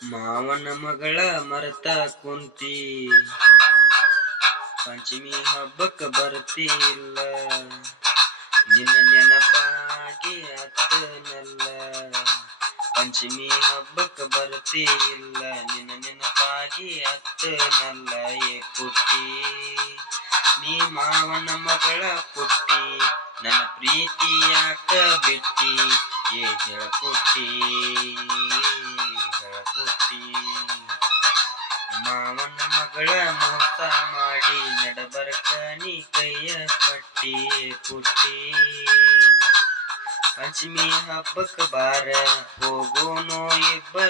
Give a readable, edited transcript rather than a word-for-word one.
ಮಾವನ ಮಗಳ ಮರತ ಕುಂತಿ ಪಂಚಮಿ ಹಬ್ಬಕ್ಕ ಬರ್ತಿಲ್ಲ ನಿನ್ನ ನೆನಪಾಗಿ ಅತ್ತನಲ್ಲ ಪಂಚಮಿ ಹಬ್ಬಕ್ಕ ಬರ್ತಿಲ್ಲ ನಿನ್ನ ನೆನಪಾಗಿ ಅತ್ತನಲ್ಲ ಏ ಪುಟ್ಟಿ ನೀ ಮಾವನ ಮಗಳ ಪುಟ್ಟಿ ನನ್ನ ಪ್ರೀತಿ ಯಾಕ ಬಿಟ್ಟಿ ಏ ಹೇಳಪುಟ್ಟಿ ಹೇಳಪುಟ್ಟಿ ಮಾವನ ಮಗಳ ಮೋಸ ಮಾಡಿ ನಡಬರ್ಕ ನೀ ಕೈಯ ಕಟ್ಟಿ ಪುಟ್ಟಿ ಪಂಚಮಿ ಹಬ್ಬಕ್ಕ ಬಾರ ಹೋಗೋನು ಇಬ್ಬರ